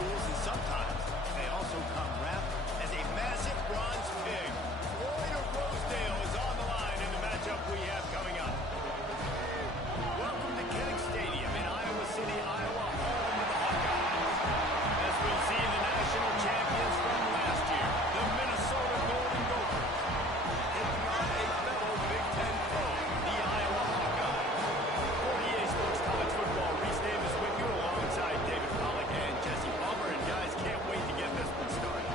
schools, and sometimes they also come wrapped as a massive bronze pig. Floyd of Rosedale is on the line in the matchup we have coming up. Welcome to Kinnick Stadium in Iowa City, Iowa, home of the Hawkeyes. As we'll see the national champions from last year, the Minnesota Golden Gophers, taking on a fellow Big Ten foe, the Iowa Hawkeyes. For the EA Sports College Football, Reese Davis with you alongside David Pollack and Jesse Palmer. And guys, can't wait to get this one started.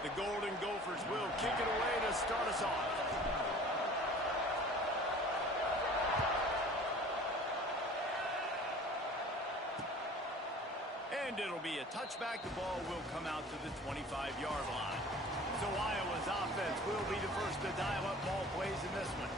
The Golden Gophers will kick it away to start us off. And it'll be a touchback. The ball will come out to the 25-yard line. So Iowa's offense will be the first to dial up ball plays in this one.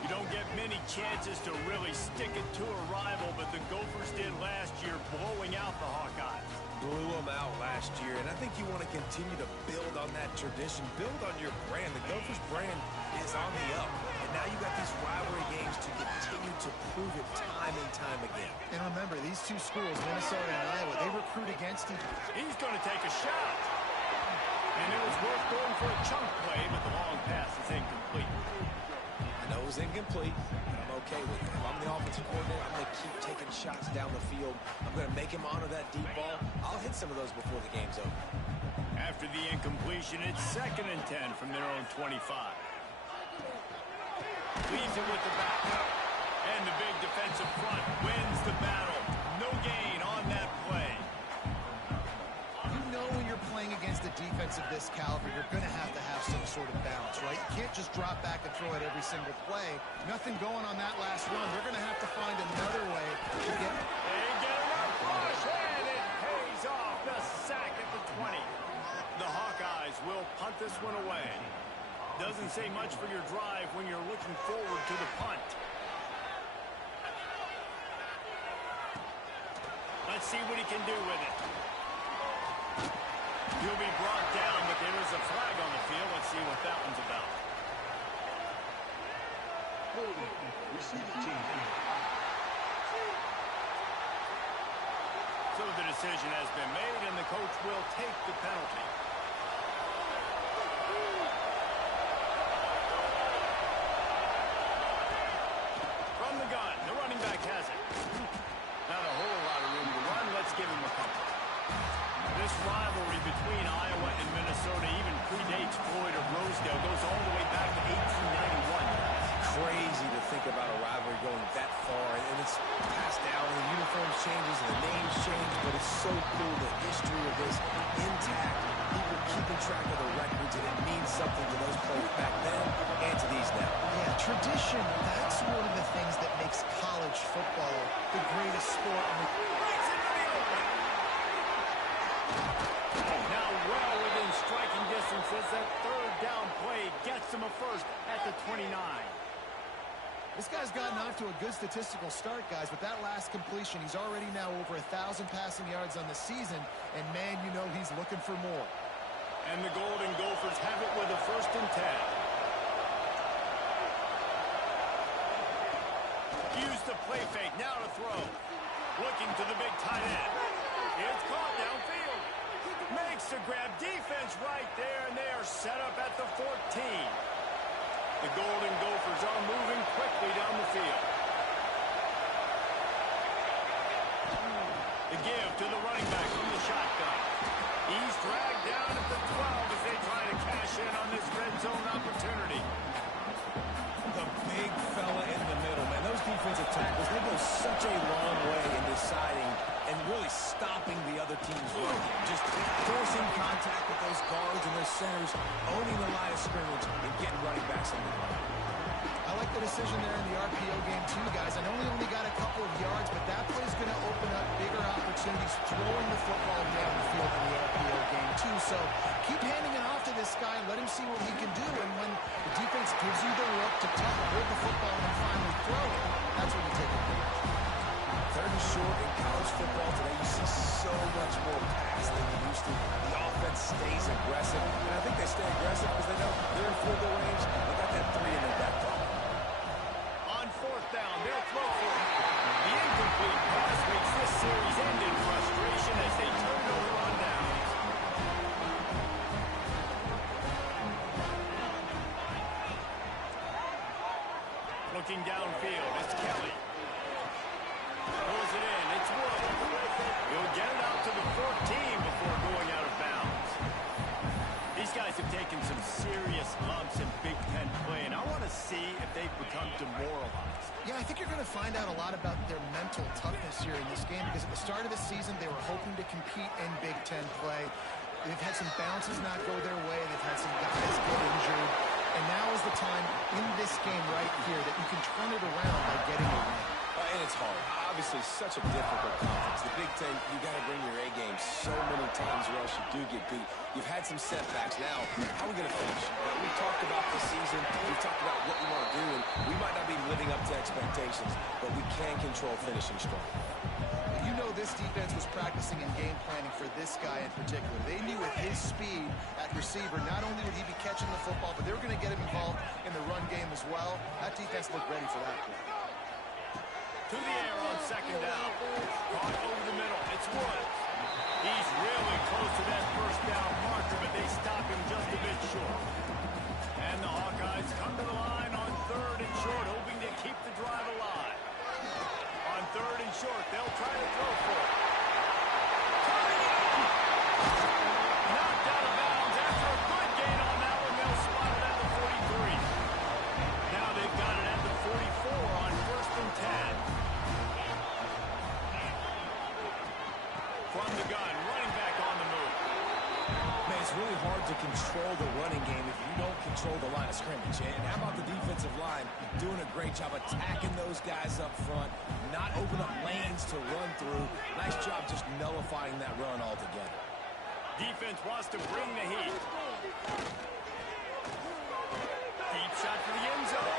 You don't get many chances to really stick it to a rival, but the Gophers did last year, blowing out the Hawkeyes. Blew them out last year, and I think you want to continue to build on that tradition, build on your brand. The Gophers brand is on the up, and now you got these rivalry games to continue to prove it time and time again. And remember, these two schools, Minnesota and Iowa, they recruit against each other. He's going to take a shot. And it was worth going for a chunk play, but the long pass is incomplete. I know it was incomplete, but I'm okay with it. If I'm the offensive coordinator, I'm going to keep taking shots down the field. I'm going to make him honor that deep ball. I'll hit some of those before the game's over. After the incompletion, it's 2nd and 10 from their own 25. Leaves it with the back. And the big defensive front wins the battle. No gain on that play. You know when you're playing against a defense of this caliber, you're going to have some sort of balance, right? You can't just drop back and throw it every single play. Nothing going on that last run. They're going to have to find another way to get... They get enough push, and it pays off. The sack at the 20. The Hawkeyes will punt this one away. Doesn't say much for your drive when you're looking forward to the punt. Let's see what he can do with it. He'll be brought down, but there is a flag on the field. Let's see what that one's about. So the decision has been made, and the coach will take the penalty. From the gun, the running back has it. Not a whole lot of room to run. Let's give him a couple. This rivalry between Iowa and Minnesota even predates Floyd of Rosedale. Goes all the way back to 1891. Crazy to think about a rivalry going that far, and it's passed down, and the uniforms changes, and the names change, but it's so cool, the history of this intact, people keeping track of the records, and it means something to those players back then and to these now. Yeah, tradition, that's one of the things that makes college football the greatest sport. Now well within striking distance as that third down play gets him a first at the 29. This guy's gotten off to a good statistical start, guys. With that last completion, he's already now over 1,000 passing yards on the season, and man, you know he's looking for more. And the Golden Gophers have it with a 1st and 10. Use the play fake, now to throw. Looking to the big tight end. It's caught downfield. makes a grab. Defense right there, and they are set up at the 14. The Golden Gophers are moving quickly down the field. The give to the running back from the shotgun. He's dragged down at the 12 as they try to cash in on this red zone opportunity. The big fella in the middle, man. Those defensive tackles, they go such a long way in deciding and really stopping the other team's run. Just forcing contact with those guards and their centers, owning the line of scrimmage, and getting running backs on the ground. I like the decision there in the RPO game too, guys. I know he only got a couple of yards, but that play is going to open up bigger opportunities throwing the football down the field in the RPO game too. So keep handing it off to this guy and let him see what he can do. And when the defense gives you the look to hold the football and finally throw it, that's when you take advantage. Third and short in college football today, you see so much more pass than you used to. The offense stays aggressive, and I think they stay aggressive because they know they're in field goal range. They got that 3 in their back pocket. On fourth down, they'll throw for it. The incomplete pass makes this series end in frustration as they turn it over on downs. Looking downfield, it's Kelly. Pulls it in, it's Wood. He'll get it out to the 14 before going out of bounds. These guys have taken some serious lumps in Big Ten play, and I want to see if they've become demoralized. Yeah, I think you're going to find out a lot about their mental toughness here in this game because at the start of the season, they were hoping to compete in Big Ten play. They've had some bounces not go their way. They've had some guys get injured. And now is the time in this game right here that you can turn it around by getting a win. And it's hard. Obviously, such a difficult conference. The Big Ten, you got to bring your A game so many times or else you do get beat. You've had some setbacks. Now, how are we going to finish? We've talked about the season. We've talked about what we want to do, and we might not be living up to expectations, but we can control finishing strong. You know this defense was practicing and game planning for this guy in particular. They knew with his speed at receiver, not only would he be catching the football, but they were going to get him involved in the run game as well. That defense looked ready for that play. To the air on second down. Caught over the middle. It's Woods. He's really close to that first down marker, but they stop him just a bit short. And the Hawkeyes come to the line on third and short, hoping to keep the drive alive. On third and short, they'll try to throw for it. Knocked out of bounds after a good gain on that one. They'll spot it at the 43. Now they've got it at the 44 on first and 10. From the gun, running back on the move. Man, it's really hard to control the running game if you don't control the line of scrimmage. And how about the defensive line doing a great job attacking those guys up front, not open up lanes to run through. Nice job just nullifying that run altogether. Defense wants to bring the heat. Deep shot to the end zone.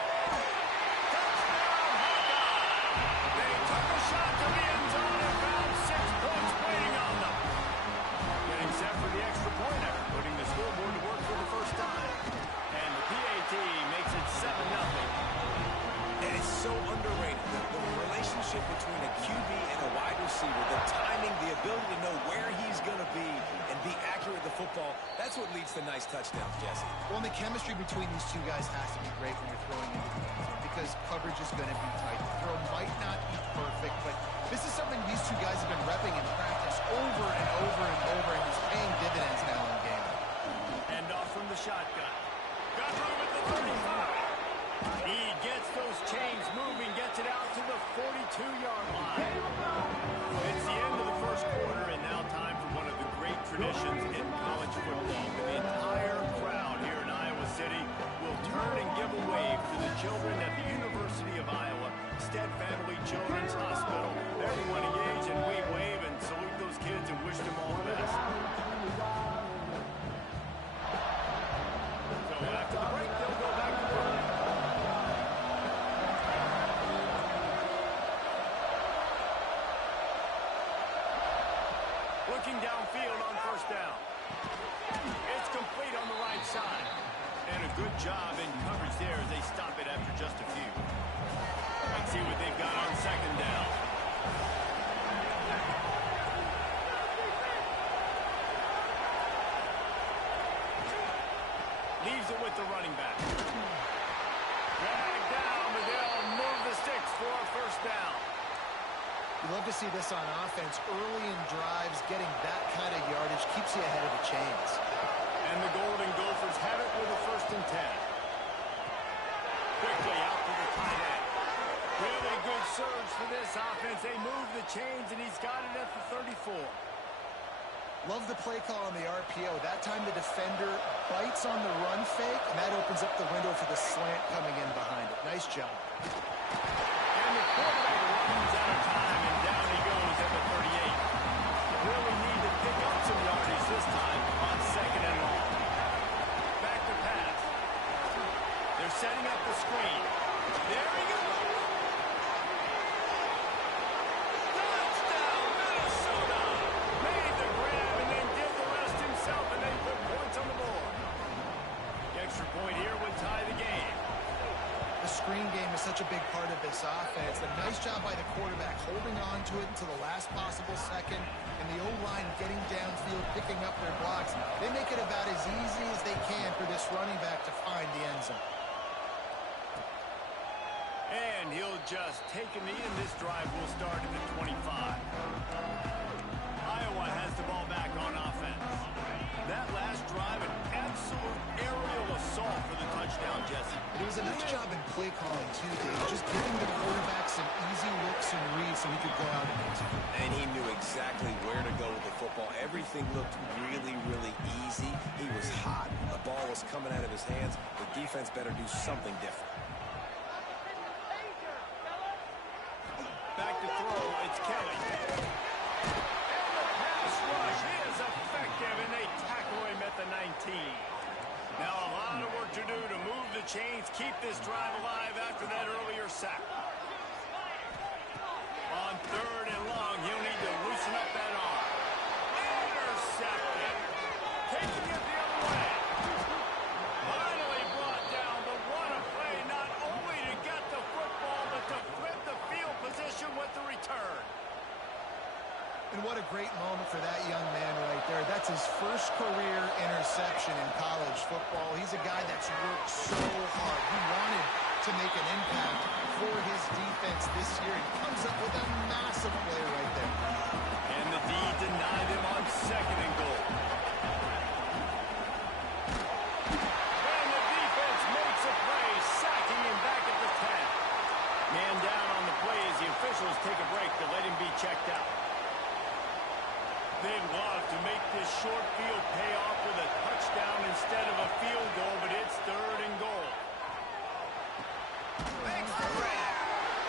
Touchdown, Hawkeye! They took a shot to the end zone and found 6 points waiting on them. Getting set for the extra point after putting the scoreboard to work for the first time. And the PAT makes it 7-0. And it's so underrated. The relationship between a QB and a wide receiver, the timing, the ability to know where he's going to be and be accurate with the football, that's what leads to nice touchdowns, Jesse. Well, and the chemistry between these two guys has to be great when you're throwing into the end zone because coverage is going to be tight. The throw might not be perfect, but this is something these two guys have been repping in practice over and over and over, and it's paying dividends now in game. And off from the shotgun. Got room at the 35. He gets those chains moving, gets it out to the 42-yard line. It's the end of the first quarter, and now time for one of the great traditions in college football. The entire crowd here in Iowa City will turn and give a wave to the children at the University of Iowa, Stead Family Children's Hospital. Everyone engage, and we wave and salute those kids and wish them all the best. So after the break, they'll go back to work. Looking downfield on first down. It's complete on the right side. And a good job in coverage there as they stop it after just a few. Let's see what they've got on second down. Leaves it with the running back. Dragged down, but they'll move the sticks for a first down. You love to see this on offense. Early in drives, getting that kind of yardage keeps you ahead of the chains. And the Golden Gophers have it with a 1st and 10. Quickly out to the tight end. Really good surge for this offense. They move the chains, and he's got it at the 34. Love the play call on the RPO. That time the defender bites on the run fake, and that opens up the window for the slant coming in behind it. Nice job. And the quarterback runs out of time, and down he goes at the 38. Really need to pick up some yardage this time on 2nd and long. Back to pass. They're setting up the screen. There he goes. Touchdown, Minnesota. Made the grab and then did the rest himself, and they put points on the board. The extra point here would tie the game. The screen game is such a big part of this offense. A nice job by the quarterback holding on to it until the last possible second, and the O-line getting downfield, picking up their blocks. They make it about as easy as they can for this running back to find the end zone. And he'll just take a knee, and this drive will start at the 25. Iowa has the ball back on offense. That last drive, an absolute aerial assault for the touchdown, Jesse. It was a nice job in play calling, too, Dave. Just giving the quarterback some easy looks and reads so he could go out and execute. And he knew exactly where to go with the football. Everything looked really, really easy. He was hot. The ball was coming out of his hands. The defense better do something different. Back to throw, it's Kelly. And the pass rush is effective, and they tackle him at the 19. Now a lot of work to do to move the chains, keep this drive alive after that earlier sack. On 3rd and long, he'll need to loosen up that arm. Intercepted. Taking it the other way. Finally brought down, but what a play, not only to get the football, but to flip the field position with the return. And what a great moment for that young man right there. That's his first career interception in college football. He's a guy that's worked so hard. He wanted to make an impact for his defense this year. He comes up with a massive play right there. And the D denied him on 2nd and goal. And the defense makes a play, sacking him back at the 10. Man down on the play as the officials take a break to let him be checked out. They'd love to make this short field pay off with a touchdown instead of a field goal, but it's 3rd and goal. Thanks for that.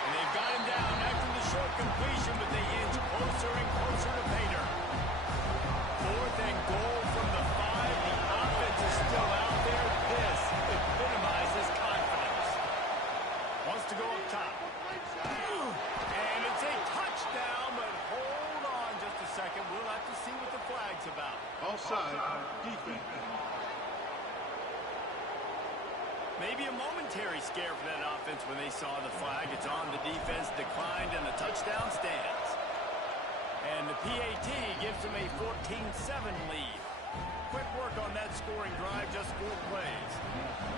And they've got him down after the short completion, but they inch closer and closer to Pater. 4th and goal from the 5. The offense is still out there. This epitomizes confidence. Wants to go up top. And it's a touchdown, but hold on just a second. We'll have to see what the flag's about. Offside, defense. Maybe a momentary scare for that offense when they saw the flag. It's on, the defense declined, and the touchdown stands. And the PAT gives them a 14-7 lead. Quick work on that scoring drive, just 4 plays.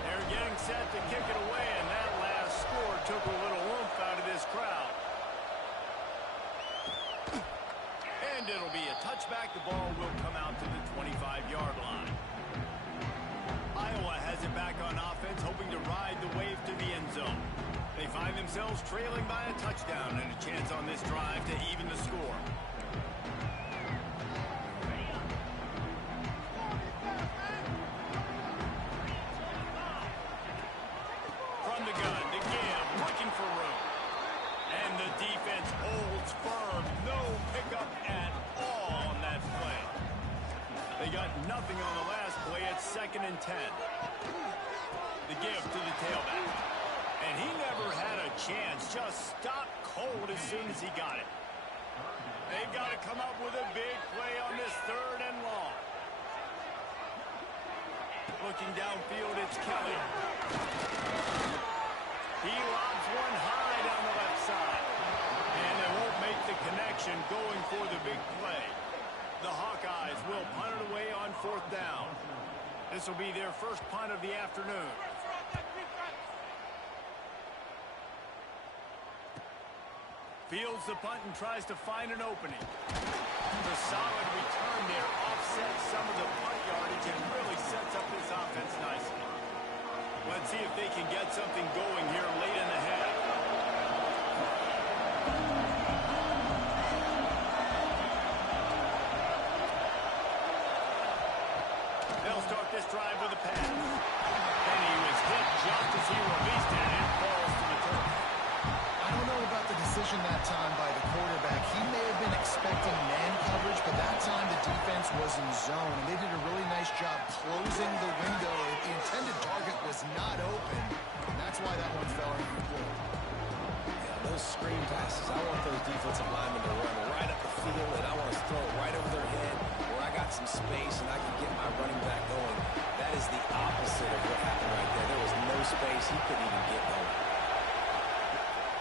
They're getting set to kick it away, and that last score took a little oomph out of this crowd. And it'll be a touchback. The ball will come out to the 25-yard line. Iowa has it back on offense, hoping to ride the wave to the end zone. They find themselves trailing by a touchdown and a chance on this drive to even the score. From the gun to give, looking for room. And the defense holds firm. No pickup at all on that play. They got nothing on the last play. It's 2nd and 10. The give to the tailback. And he never had a chance. Just stopped cold as soon as he got it. They've got to come up with a big play on this 3rd and long. Looking downfield, it's Kelly. He lobs one high down the left side. And they won't make the connection going for the big play. The Hawkeyes will punt it away on 4th down. This will be their first punt of the afternoon. Fields the punt and tries to find an opening. The solid return there offsets some of the punt yardage and really sets up this offense nicely. Let's see if they can get something going here late in the half. They'll start this drive with a pass. And he was hit just as he released it, and it falls to the turf. I don't know about the decision that time by the quarterback. He may have been expecting man coverage, but that time the defense was in zone, and they did a really nice job closing the window. The intended target was not open, and that's why that one fell incomplete. Yeah, those screen passes, I want those defensive linemen to run right up the field, and I want to throw it right over their head where I got some space and I can get my running back going. That is the opposite of what happened right there. There was no space. He couldn't even get going.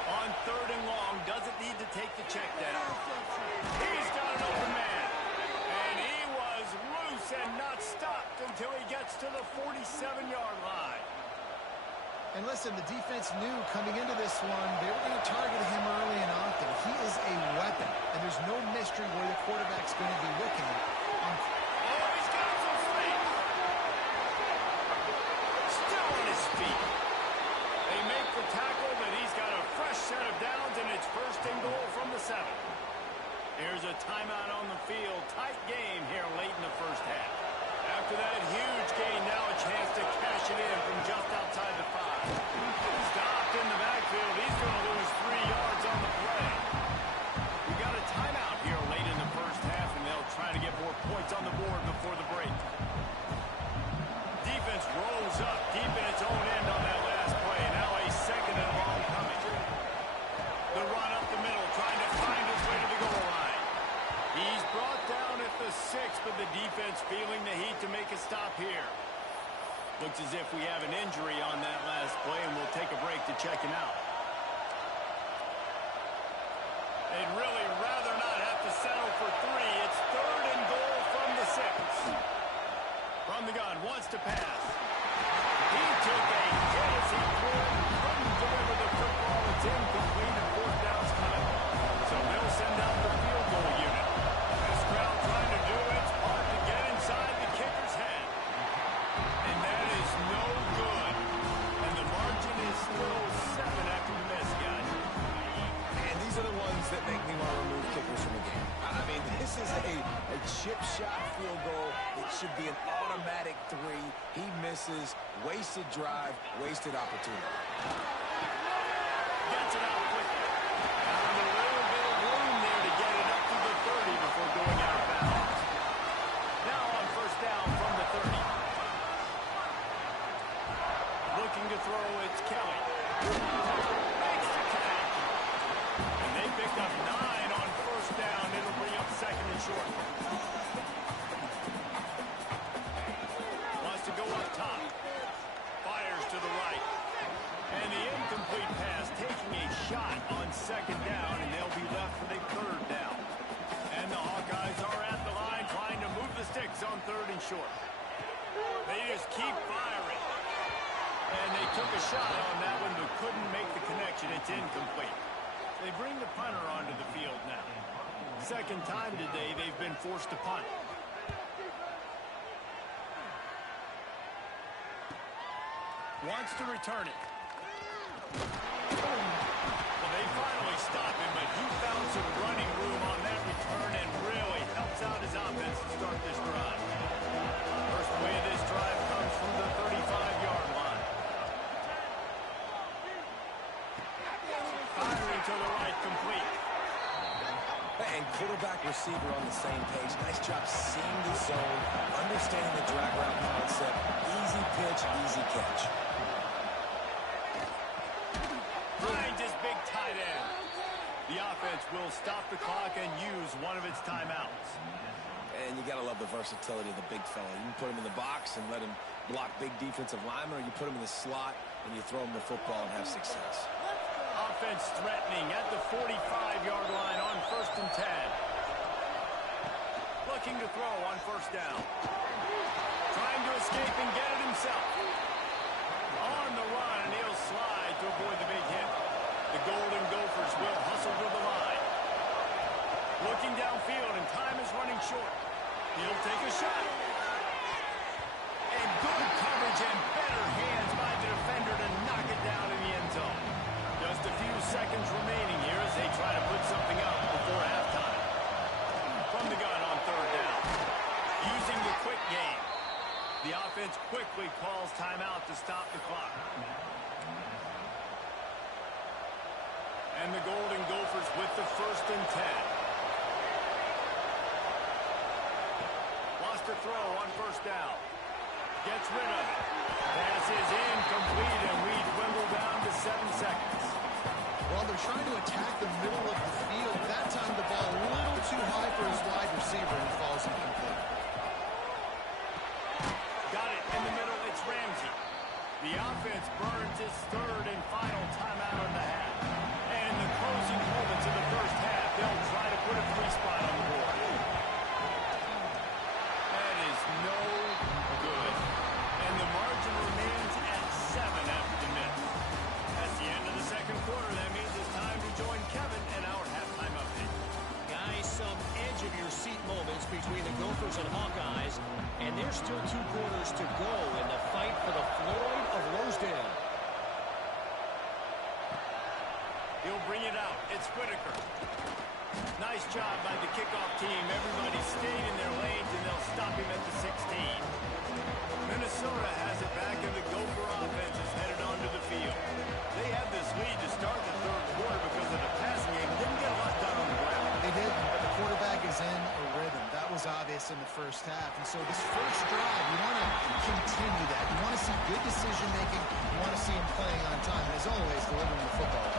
On 3rd and long, doesn't need to take the check down. He's got an open man. And he was loose and not stopped until he gets to the 47-yard line. And listen, the defense knew coming into this one, they were going to target him early and often. He is a weapon, and there's no mystery where the quarterback's going to be looking. Oh, he's got some space. Still on his feet. They make the tackle, but he's got a fresh set of downs, and it's 1st and goal from the 7. Here's a timeout on the field. Tight game here late in the first half. After that huge gain, now a chance to cash it in from just outside the 5. Stopped in the backfield. He's going to lose 3 yards on the play. We got a timeout here late in the first half, and they'll try to get more points on the board before the break. Defense rolls up deep in its own end on that last play. Now a 2nd and long coming. The run up the middle, trying to find his way to the goal line. He's brought down at the 6, but the defense feeling the heat to make a stop here. Looks as if we have an injury on that last play, and we'll take a break to check him out. They'd really rather not have to settle for 3. It's 3rd and goal from the 6. From the gun, wants to pass. He took a hit as he couldn't deliver the football. It's incomplete, and 4th down's coming. So they'll send out the field goal unit. This crowd trying to do its part to get inside the kicker's head. And that is no good. And the margin is still 7 after the miss, guys. And these are the ones that make me want to remove kickers from the game. I mean, this is a chip shot field goal. It should be an automatic 3. He misses. Wasted drive, wasted opportunity. Gets it out quickly. Found a little bit of room there to get it up to the 30 before going out of bounds. Now on 1st down from the 30. Looking to throw, it's Kelly. Makes the catch. And they picked up 9 on 1st down. It'll bring up 2nd and short. Wants to go up top. Fires to the right. And the incomplete pass taking a shot on 2nd down, and they'll be left with a 3rd down. And the Hawkeyes are at the line trying to move the sticks on 3rd and short. They just keep firing. And they took a shot on that one but couldn't make the connection. It's incomplete. They bring the punter onto the field now. 2nd time today they've been forced to punt. Wants to return it. Well, they finally stop him, but he found some running room on that return and really helps out his offense to start this drive. First play of this drive comes from the 35-yard line. Firing to the right, complete. And quarterback receiver on the same page. Nice job seeing the zone, understanding the drag route concept. Easy pitch, easy catch. Finds his big tight end. The offense will stop the clock and use one of its timeouts. And you got to love the versatility of the big fella. You can put him in the box and let him block big defensive linemen, or you put him in the slot and you throw him the football and have success. Offense threatening at the 45-yard line on 1st and 10. Looking to throw on 1st down. Trying to escape and himself. On the run, and he'll slide to avoid the big hit. The Golden Gophers will hustle to the line. Looking downfield, and time is running short. He'll take a shot. And good coverage and better hands by the defender to knock it down in the end zone. Just a few seconds remaining here as they try to put something up before halftime. From the gun on third down. Using the quick game. The offense quickly calls timeout to stop the clock. And the Golden Gophers with the 1st and 10. Lost a throw on 1st down. Gets rid of it. Pass is incomplete, and we dwindle down to 7 seconds. Well, they're trying to attack the middle of the field. That time the ball a little too high for his wide receiver, and it falls incomplete. Got it in the middle. It's Ramsey. The offense burns its 3rd and final timeout of the half. And in the closing moments of the first half, they'll try to put a 3-spot on the board. That is no good. And the margin remains at 7 after the miss. That's the end of the second quarter. That means it's time to join Kevin in our halftime update. Guys, some edge-of-your-seat moments between the Gophers and Hawkeyes, and there's still 2 quarters to go in the fight for the Floyd of Rosedale. He'll bring it out. It's Whitaker. Nice job by the kickoff team. Everybody stayed in their lanes, and they'll stop him at the 16. Minnesota has it back, and the Gopher offense is headed onto the field. They had this lead to start the 3rd quarter because of the passing game. Didn't get a lot done on the ground. They did, but the quarterback is in a rhythm. That was obvious in the first half. And so this first drive, you want to continue that. You want to see good decision-making. You want to see him playing on time. And as always, delivering the football.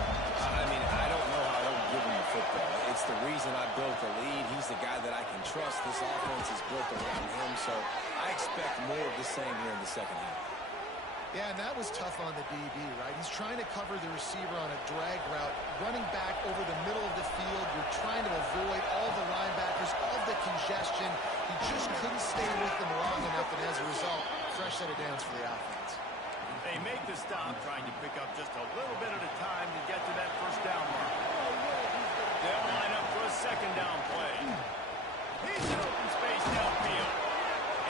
I mean, I don't know how I don't give him the football. It's the reason I built the lead. He's the guy that I can trust. This offense is built around him, so I expect more of the same here in the second half. Yeah, and that was tough on the DB, right? He's trying to cover the receiver on a drag route, running back over the middle of the field. You're trying to avoid all the linebackers, all the congestion. He just couldn't stay with them long enough, and as a result, fresh set of downs for the offense. They make the stop, trying to pick up just a little bit at a time to get to that 1st down mark. They'll line up for a 2nd down play. He's in open space downfield.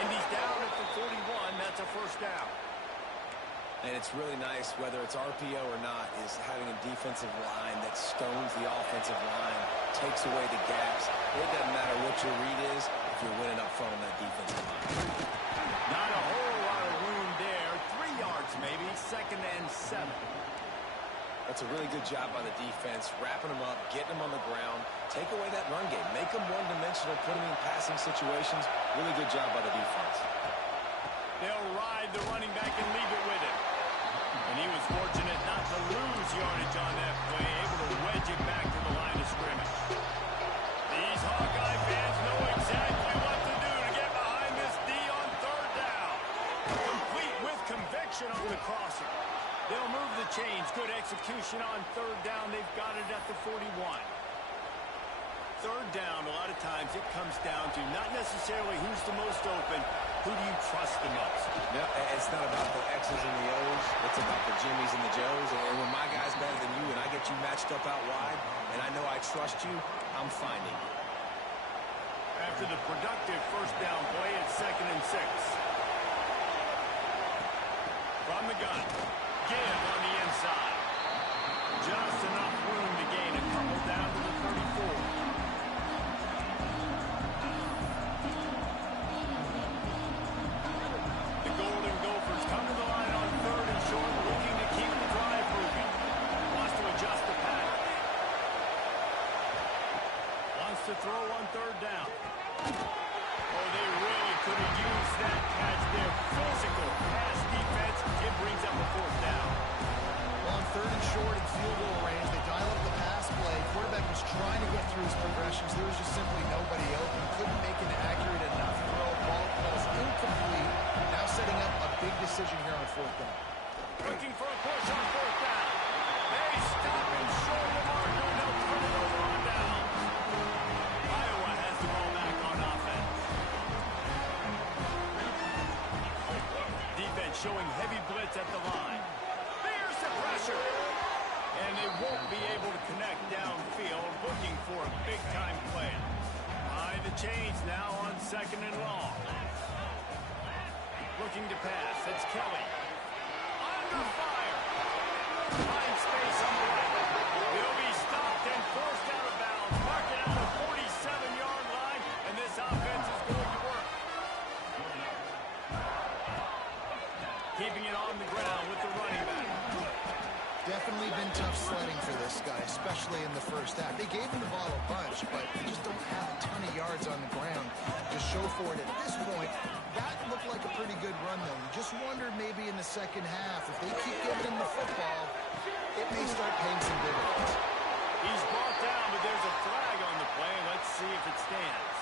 And he's down at the 41. That's a 1st down. And it's really nice, whether it's RPO or not, is having a defensive line that stones the offensive line, takes away the gaps. It doesn't matter what your read is if you're winning up front on that defensive line. Not a whole lot of room there. 3 yards maybe. 2nd and 7. That's a really good job by the defense, wrapping them up, getting them on the ground, take away that run game, make them one-dimensional, put them in passing situations. Really good job by the defense. They'll ride the running back and leave it with him. And he was fortunate not to lose yardage on that play, able to wedge it back to the line of scrimmage. These Hawkeye fans know exactly what to do to get behind this D on 3rd down. Complete with conviction on the crosser. They'll move the chains. Good execution on 3rd down. They've got it at the 41. 3rd down, a lot of times it comes down to not necessarily who's the most open, who do you trust the most? No, it's not about the X's and the O's. It's about the Jimmies and the Joes. And when my guy's better than you and I get you matched up out wide, and I know I trust you, I'm finding you. After the productive 1st down play, it's 2nd and 6. From the gun, give on the inside. Just enough room to gain a couple down to the 34. To throw on 3rd down. Oh, they really could have used that catch there. Physical pass defense. It brings up a 4th down. Well, on 3rd and short and field goal range, they dial up the pass play. Quarterback was trying to get through his progressions. There was just simply nobody open. Couldn't make an accurate enough throw. Ball falls incomplete. Now setting up a big decision here on 4th down. Looking for a push on 4th down. They stop him short of the marker, and they'll turn it over on down. Iowa has the ball back on offense. Defense showing heavy blitz at the line. There's the pressure. And they won't be able to connect downfield, looking for a big-time play. Behind the chains now on 2nd and long. Looking to pass. It's Kelly. Under fire. Finds space on the right. He'll be stopped and forced out of bounds. Mark it out the 47-yard line, and this offense is going to work. Keeping it on the ground with the running back. Definitely been tough sledding for this guy, especially in the first half. They gave him the ball a bunch, but they just don't have a ton of yards on the ground to show for it at this point. That looked like a pretty good run, though. You just wondered maybe in the second half, if they keep giving him the football, it may start paying some dividends. He's brought down, but there's a flag on the play. Let's see if it stands.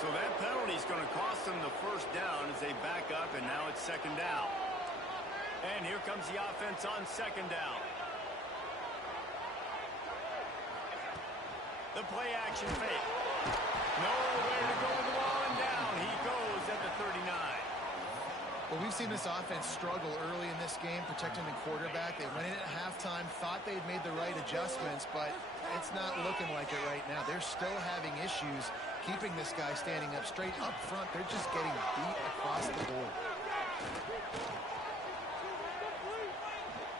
So that penalty is going to cost them the first down as they back up, and now it's 2nd down. And here comes the offense on 2nd down. The play action fake. Nowhere to go with the ball, and down he goes at the 39. Well, we've seen this offense struggle early in this game, protecting the quarterback. They went in at halftime, thought they'd made the right adjustments, but it's not looking like it right now. They're still having issues keeping this guy standing up straight up front. They're just getting beat across the board.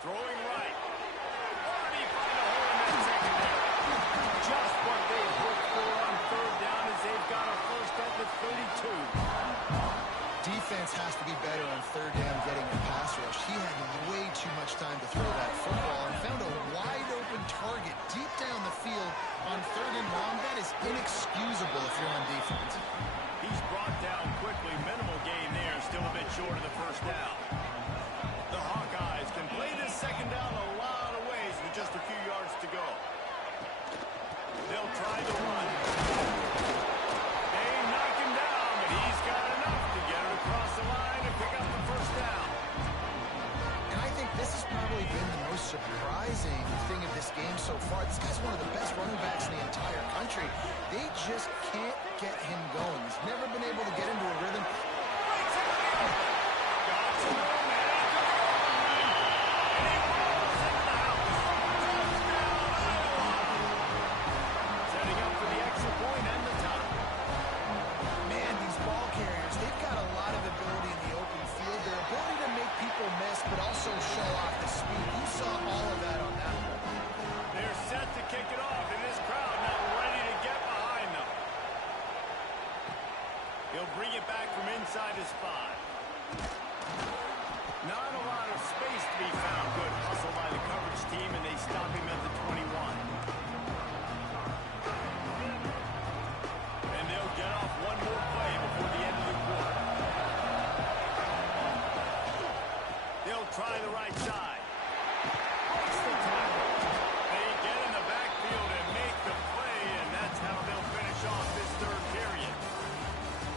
Throwing right. Already find a hole in that secondary. Just what they looked for on 3rd down as they've got a first at the 32. Defense has to be better on 3rd down getting a pass rush. He had way too much time to throw that football and found a wide-open target deep down the field on 3rd and long. That is inexcusable if you're on defense. He's brought down quickly. Minimal gain there. Still a bit short of the first down. The Hawkeyes can play this 2nd down a lot of ways with just a few yards to go. They'll try the run. They knock him down, but he's got enough to get it across the line and pick up the first down. And I think this has probably been the most surprising thing of this game so far. This guy's one of the best running backs in the entire country. They just can't get him going. He's never been able to get into a rhythm. Got some room, and he's going to go. And he rolls into the house. Touchdown, Iowa. Setting up for the extra point and the top. Man, these ball carriers, they've got a lot of ability in the open field. Their ability to make people miss, but also show off the speed. You saw all of that on that one. They're set to kick it off, and this crowd not ready to get behind them. He'll bring it back from inside his 5. Not a lot of space to be found. Good hustle by the coverage team, and they stop him at the 21. And they'll get off one more play before the end of the quarter. They'll try the right side. Breaks the tackle. They get in the backfield and make the play, and that's how they'll finish off this 3rd period.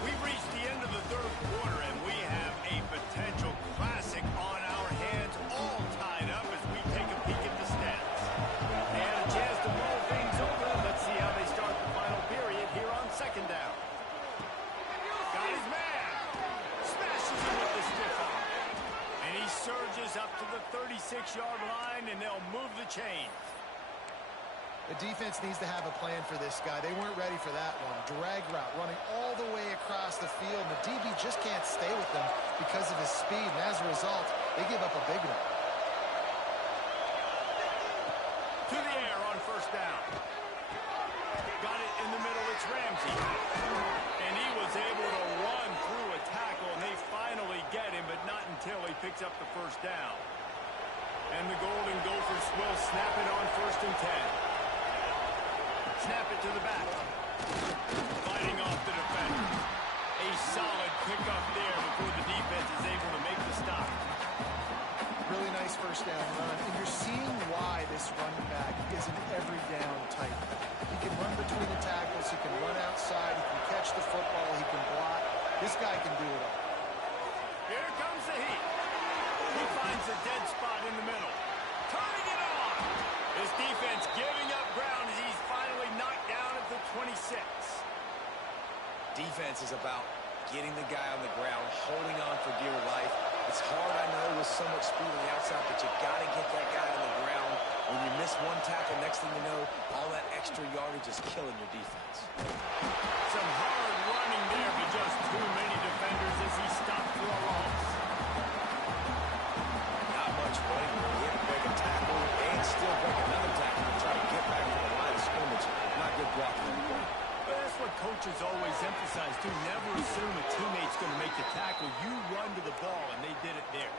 We've reached the end of the 3rd quarter, and we have a potential classic on our hands, all tied up as we take a peek at the stats. They had a chance to blow things open. Let's see how they start the final period here on 2nd down. Got his man. Smashes him with the stiff arm. And he surges up to the 36-yard line, and they'll move the chain. The defense needs to have a plan for this guy. They weren't ready for that one. Drag route, running all the way across the field. The DB just can't stay with them because of his speed, and as a result, they give up a big one. To the air on 1st down. Got it in the middle. It's Ramsey. And he was able to run through a tackle, and they finally get him, but not until he picks up the 1st down. And the Golden Gophers will snap it on 1st and 10. Snap it to the back. Fighting off the defender. A solid pickup there before the defense is able to make the stop. Really nice 1st down run. And you're seeing why this running back is an every down type. He can run between the tackles. He can run outside. He can catch the football. He can block. This guy can do it all. Here comes the heat. He finds a dead spot in the middle. Turning it on. His defense giving up ground as he's finally knocked down at the 26. defense is about getting the guy on the ground, holding on for dear life. It's hard, I know, with so much speed on the outside, but you got to get that guy on the ground. When you miss one tackle, next thing you know, all that extra yardage is killing your defense. Some hard running there, but just too many defenders as he stopped for a loss. Not much running. He had to break a tackle and still break another tackle to try to get back to the line of scrimmage. Not good blocking on the play. But that's what coaches always emphasize, too. Never assume a teammate's going to make the tackle. You run to the ball, and they did it there.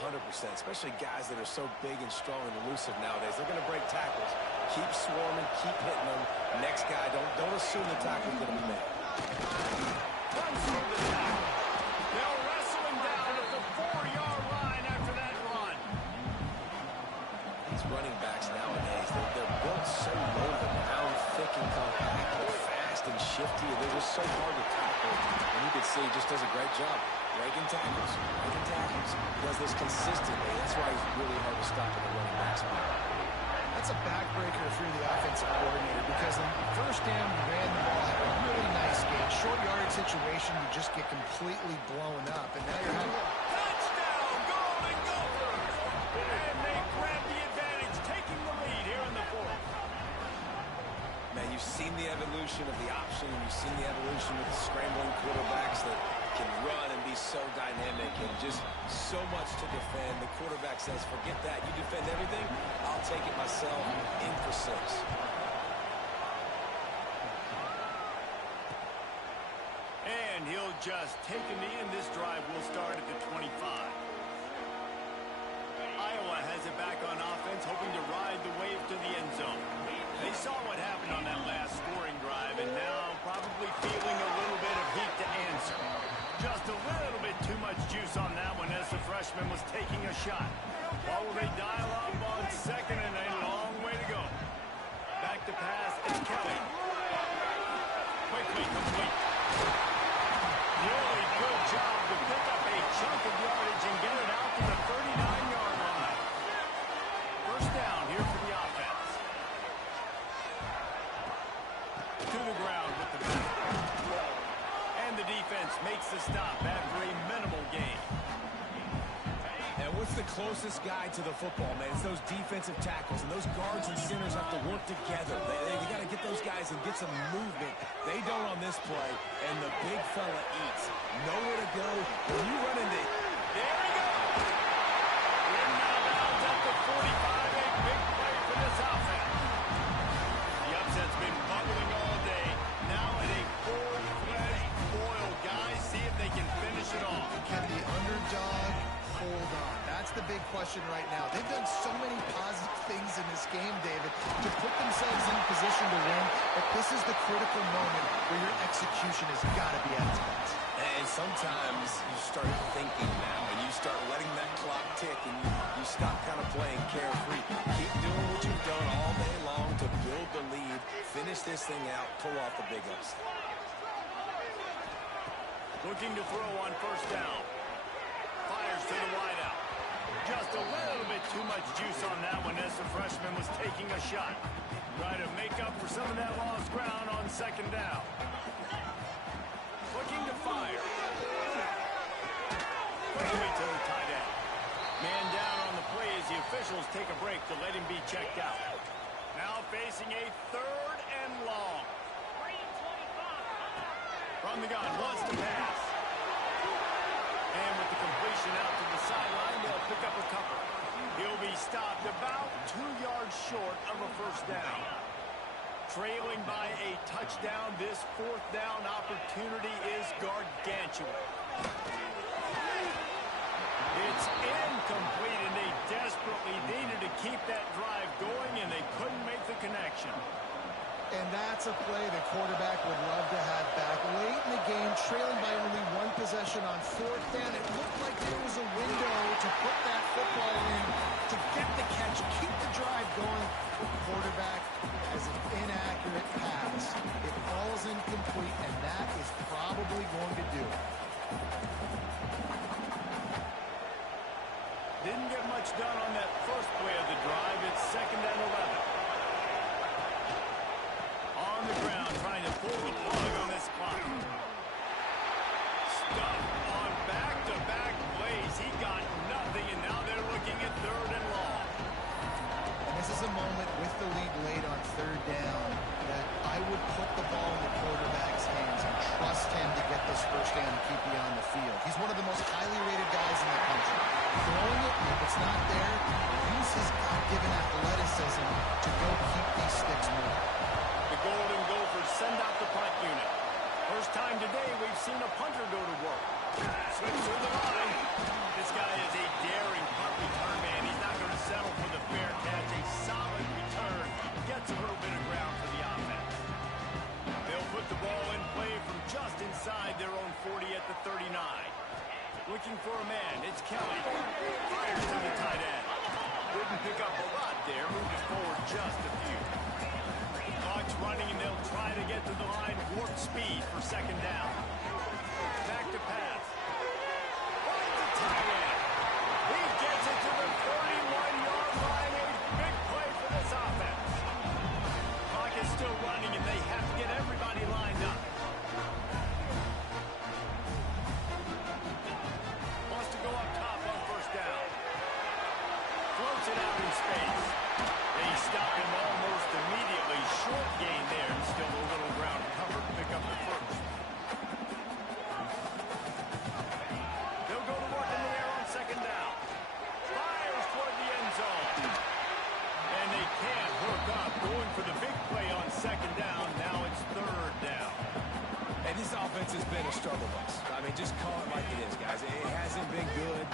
100%, especially guys that are so big and strong and elusive nowadays. They're going to break tackles. Keep swarming, keep hitting them. Next guy, don't assume the tackle's going to be made. Runs through the tackle. They'll wrestle him down at the 4-yard line after that run. These running backs nowadays, they're built so low to the ground, thick and compact, they're fast and shifty, and they're just so hard to tackle. And you can see he just does a great job. Breaking tackles, breaking tackles. He does this consistently. That's why he's really hard to stop in the running back spot. That's a backbreaker through the offensive coordinator because in first down, you ran the ball, had a really nice game. Short yardage situation, you just get completely blown up. And now you're having... Touchdown, Golden Gophers! And they grab the advantage, taking the lead here in the fourth. Man, you've seen the evolution of the option. You've seen the evolution with the scrambling quarterbacks that can run and be so dynamic and just so much to defend. The quarterback says, forget that. You defend everything, I'll take it myself. In for 6. And he'll just take a knee, and this drive will start at the 25. Iowa has it back on offense, hoping to ride the wave to the end zone. They saw what happened on that last scoring drive, and now probably feeling a little bit of heat to answer. Just a little bit too much juice on that one as the freshman was taking a shot. What will they dial up on second and a long way to go? Back to pass, it's Kelly. Quickly complete. Really good job to pick up a chunk of yardage and get it out to the 39-yard line. First down here for the offense. To the ground with the back. And the defense makes the stop after a minimal gain. And what's the closest guy to the football, man? It's those defensive tackles, and those guards and centers have to work together. They got to get those guys and get some movement. They don't on this play, and the big fella eats. Nowhere to go. When you run into... There we go! In out of bounds at the 45, a big play for this offense. The upset's been bubbling all day. Now at a full-fledged boil. Guys, see if they can finish it off. Can the underdog hold on? That's the big question right now. They've done so many positive things in this game, David, to put themselves in position to win, but this is the critical moment where your execution has got to be at its best. And sometimes you start thinking now, and you start letting that clock tick, and you stop kind of playing carefree. Keep doing what you've done all day long to build the lead, finish this thing out, pull off the big ups. Looking to throw on first down. Fires to the wideout. Just a little bit too much juice on that one as the freshman was taking a shot. Try to make up for some of that lost ground on second down. Looking to fire. Quickly to the tight end. Man down on the play as the officials take a break to let him be checked out. Now facing a third and long. From the gun, wants to pass. And with the completion out to the sideline, they'll pick up a couple. He'll be stopped about 2 yards short of a first down. Trailing by a touchdown, this fourth down opportunity is gargantuan. It's incomplete, and they desperately needed to keep that drive going, and they couldn't make the connection. And that's a play the quarterback would love to have back. Late in the game, trailing by only one possession on fourth down, it looked like there was a window to put that football in, to get the catch, keep the drive going. The quarterback has an inaccurate pass. It falls incomplete, and that is probably going to do it. Didn't get much done on that first play of the drive. It's second and 11. On the ground, trying to pull the plug on this clock. is a moment with the lead late on third down that I would put the ball in the quarterback's hands and trust him to get this first down and keep you on the field. He's one of the most highly rated guys in the country. Throwing it, if it's not there, use his God-given athleticism to go keep these sticks moving. The Golden Gophers send out the punt unit. First time today we've seen a punter go to work. Slips through the line. This guy is a daring punt return man. He's not going to settle for the fair catch. A solid return. Gets a little bit of ground for the offense. They'll put the ball in play from just inside their own 40 at the 39. Looking for a man. It's Kelly. Fires to the tight end. Didn't pick up a lot there. Moved it forward just a few. Clock's running, and they'll try to get to the line. Warp speed for second down. Back to pass. Finds the tight end. He gets it to the 31-yard line. A big play for this offense. Clock is still running, and they have to get everybody lined up. Wants to go up top on first down. Floats it out in space. They stop him almost immediately. Short gain there, and still a little ground cover to pick up the first. They'll go to work in the air on second down. Fires toward the end zone. And they can't hook up. Going for the big play on second down. Now it's third down. And this offense has been a struggle bus. I mean, just call it like it is, guys. It hasn't been good,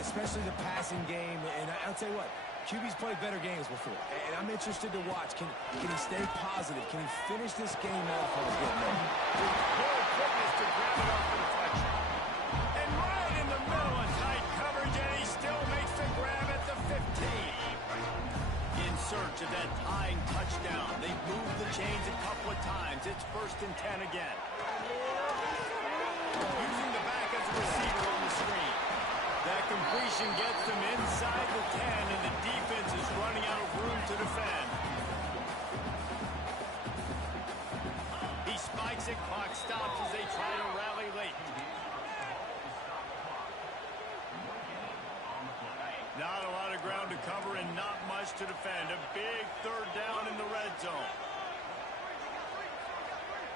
especially the passing game. And I'll tell you what, QB's played better games before. And I'm interested to watch. Can he stay positive? Can he finish this game off on a good note? Good quickness to grab it off the deflection. And right in the middle of tight coverage, and he still makes the grab at the 15. In search of that tying touchdown. They've moved the chains a couple of times. It's 1st and 10 again. Using the back as a receiver on the screen. That completion gets them inside the 10, and the defense is running out of room to defend. He spikes it, clock stops as they try to rally late. Not a lot of ground to cover and not much to defend. A big third down in the red zone.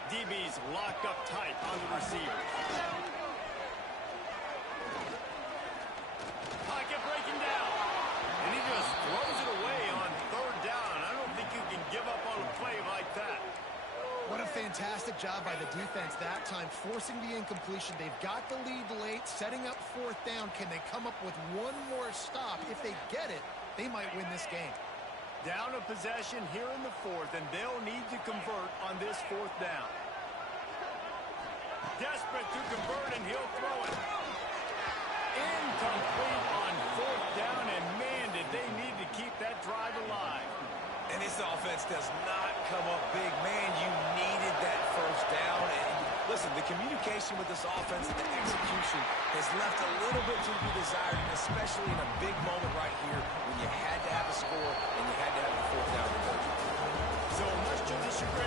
DB's locked up tight on the receivers. Pocket breaking down. And he just throws it away on third down. I don't think you can give up on a play like that. What a fantastic job by the defense that time, forcing the incompletion. They've got the lead late, setting up fourth down. Can they come up with one more stop? If they get it, they might win this game. Down a possession here in the fourth, and they'll need to convert on this fourth down. Desperate to convert, and he'll throw it. Incomplete on fourth down, and man, did they need to keep that drive alive. And this offense does not come up big. Man, you needed that first down. And listen, the communication with this offense and the execution has left a little bit to be desired, and especially in a big moment right here when you had to have a score and you had to have a fourth down conversion. So much to the chagrin